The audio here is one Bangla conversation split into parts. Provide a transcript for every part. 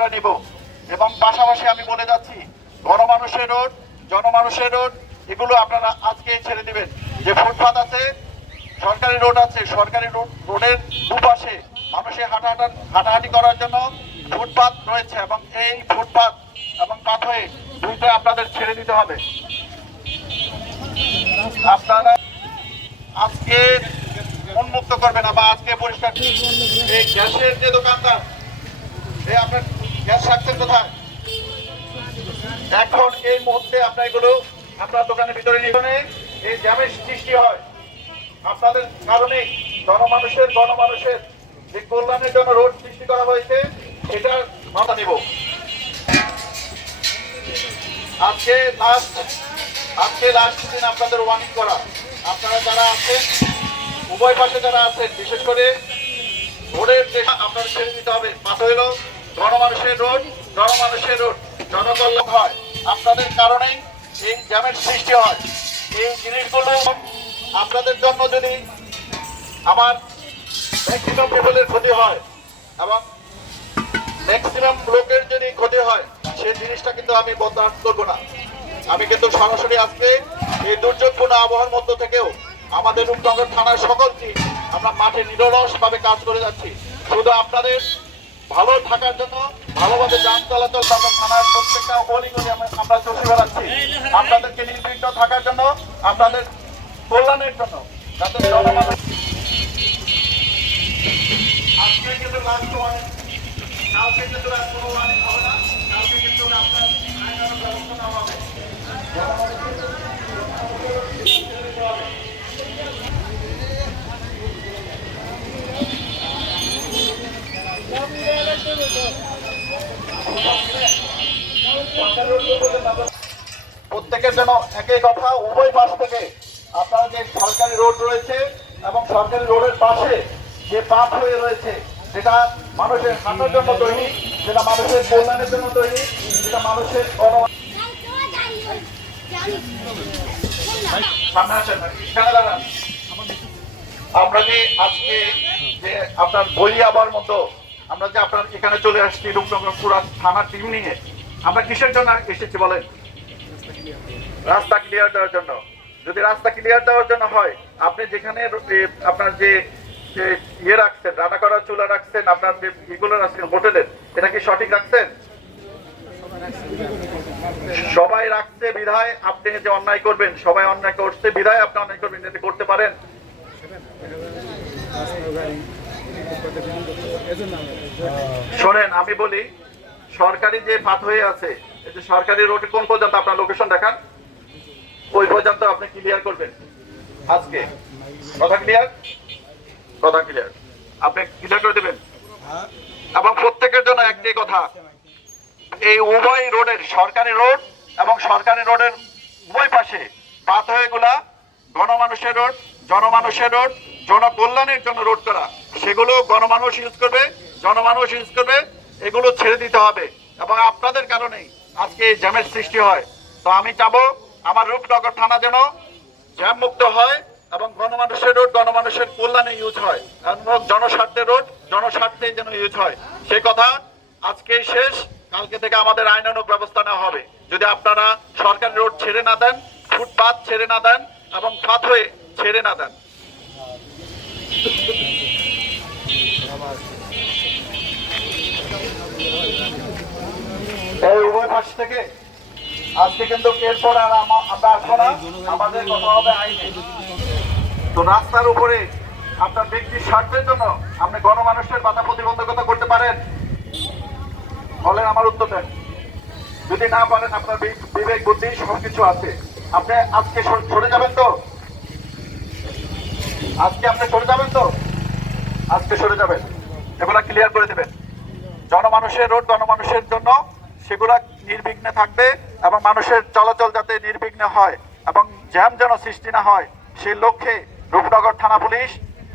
আমরা নেব। এবং পাশাপাশি আমি বলে যাচ্ছি, গণমানুষের রোড, জনমানুষের রোড, এগুলো আপনারা আজকে ছেড়ে দিবেন। যে ফুটপাত আছে, সরকারি রোড আছে, সরকারি রোডের দুপাশে মানুষের হাঁটাহাঁটি করার জন্য ফুটপাত রয়েছে, এবং এই ফুটপাত এবং পাথওয়ে দুইটা আপনাদের ছেড়ে দিতে হবে। আপনারা আজকে উন্মুক্ত করবেন বা আজকে পরিষ্কার। এই গ্যাসের যে দোকানদার, এই আপনার গ্যাস রাখছেন কোথায়? এখন এই মুহূর্তে আপনার এগুলো আপনার দোকানের ভিতরে নিয়ে এই জ্যামের সৃষ্টি হয় আপনাদের কারণে। গণমানুষের যে কল্যাণের জন্য রোড সৃষ্টি করা হয়েছে, এটার মাথা নিব। আজকে লাস্ট দিন আপনাদের ওয়ার্নিং করা। আপনারা যারা আছেন, উভয় পাশে যারা আছেন, বিশেষ করে রোডের যে আপনাদের ছেড়ে দিতে হবে। পাথর হলো গণমানুষের রোড, জনকল্যাণ হয়। আপনাদের কারণেই এই জ্যামের সৃষ্টি হয়। এই জিনিসগুলো আপনাদের জন্য যদি আমার ম্যাক্সিমাম পিপলের ক্ষতি হয় এবং ম্যাক্সিমাম লোকের যদি ক্ষতি হয়, সেই জিনিসটা কিন্তু আমি বরদাস্ত করবো না। আমি কিন্তু সরাসরি আজকে এই দুর্যোগপূর্ণ আবহাওয়ার মধ্য থেকেও আমাদের রূপনগর থানার সকল টিম আমরা মাঠে নিরলসভাবে কাজ করে যাচ্ছি, শুধু আপনাদের ভালো থাকার জন্য, ভালোভাবে যান চলাচল থানার প্রত্যেকটা অলিগলি আমরা চষে বেড়াচ্ছি, আপনাদেরকে নির্বিঘ্ন থাকার জন্য, আপনাদের কল্যাণের জন্য, যাতে জনমানুষ। আজকে কিন্তু লাস্ট ওয়ার্নিং, কালকে কিন্তু লাস্ট কোনো ওয়ার্নিং হবে না। কালকে কিন্তু আপনার আইনানুগ ব্যবস্থা নেওয়া হবে। প্রত্যেকের জন্য একই কথা, উভয় পাশ থেকে আপনারা যে সরকারি রোড রয়েছে এবং সরকারি রোডের পাশে যে পাথওয়ে রয়েছে, যেটা মানুষের হাঁটার জন্য তৈরি, যেটা মানুষের কল্যাণের জন্য তৈরি, যেটা মানুষের আমরা যে আজকে যে আপনার বলিয়াবার মতো আমরা যে আপনার এখানে চলে আসছি রূপনগর পুরা থানার টিম নিয়ে, আমরা কিসের জন্য এসেছি বলেন? রাস্তা ক্লিয়ার দেওয়ার জন্য। যদি রাস্তা ক্লিয়ার দেওয়ার জন্য হয়, আপনি যেখানে আপনার যে ইয়ে রাখছেন, রান্না করার চুলা রাখছেন, আপনার যে ইগুলো রাখছেন হোটেলের, এটা কি সঠিক রাখছেন? সবাই রাখছে বিধায় আপনি যে অন্যায় করবেন, সবাই অন্যায় করছে বিধায় আপনি অন্যায় করবেন, যদি করতে পারেন। শোনেন, আমি বলি, সরকারি যে পাথওয়ে আছে, এই যে সরকারি রোডে কোন পর্যন্ত আপনার লোকেশন দেখান, ওই পর্যন্ত আপনি ক্লিয়ার করবেন আজকে। কথা ক্লিয়ার? কথা ক্লিয়ার, আপনি ক্লিয়ার করে দেবেন। এবং প্রত্যেকের জন্য একটি কথা, এই উভয় রোডের, সরকারি রোড এবং সরকারি রোডের উভয় পাশে পাথওয়ে গুলা গণমানুষের রোড, জনমানুষের রোড, জনকল্যাণের জন্য রোড করা, সেগুলো গণমানুষ ইউজ করবে, জনমানুষ ইউজ করবে, এগুলো ছেড়ে দিতে হবে। এবং আপনাদের কারণেই আজকে এই জ্যামের সৃষ্টি হয়। তো আমি চাবো আমার রূপনগর থানা যেন জ্যাম মুক্ত হয় এবং গণমানুষের রোড গণমানুষের কল্যাণে ইউজ হয়, এবং জনস্বার্থের রোড জনস্বার্থে যেন ইউজ হয়, সেই কথা আজকেই শেষ। কালকে থেকে আমাদের আইনানুগ ব্যবস্থা নেওয়া হবে। যদি আপনারা সরকারি রোড ছেড়ে না দেন, ফুটপাত ছেড়ে না দেন এবং পাথওয়ে ছেড়ে না দেন। এই উভয় পাশ থেকে আজকে কিন্তু এরপর আর আমরা আসবো না, আমাদের কথা হবে আইনে। তো রাস্তার উপরে আপনার ব্যক্তির স্বার্থের জন্য আপনি গণমানুষের বাধা প্রতিবন্ধকতা করতে পারেন? বলেন, আমার উত্তর দেন। যদি না পারেন, আপনার বিবেক বুদ্ধি সবকিছু আছে, আপনি আজকে সরে যাবেন তো? আজকে আপনি সরে যাবেন তো? আজকে সরে যাবেন, এগুলা ক্লিয়ার করে দেবেন। জনমানুষের রোড জনমানুষের জন্য, সেগুলা নির্বিঘ্নে থাকবে এবং মানুষের চলাচল যাতে নির্বিঘ্নে হয় এবং জ্যাম যেন সৃষ্টি না হয়, সেই লক্ষ্যে রূপনগর থানা পুলিশ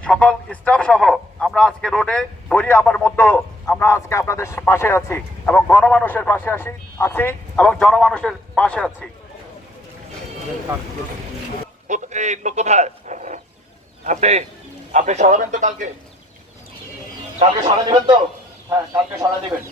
সকল স্টাফ সহ আমরা আজকে রোডে বলিয়াবার মধ্যে আমরা আজকে আপনাদের পাশে আছি এবং গণমানুষের পাশে আছি এবং জনমানুষের পাশে আছি। এই লোক কোথায়? আপনি সরাবেন তো? কালকে সরা দিবেন তো? হ্যাঁ, কালকে সরা দিবেন।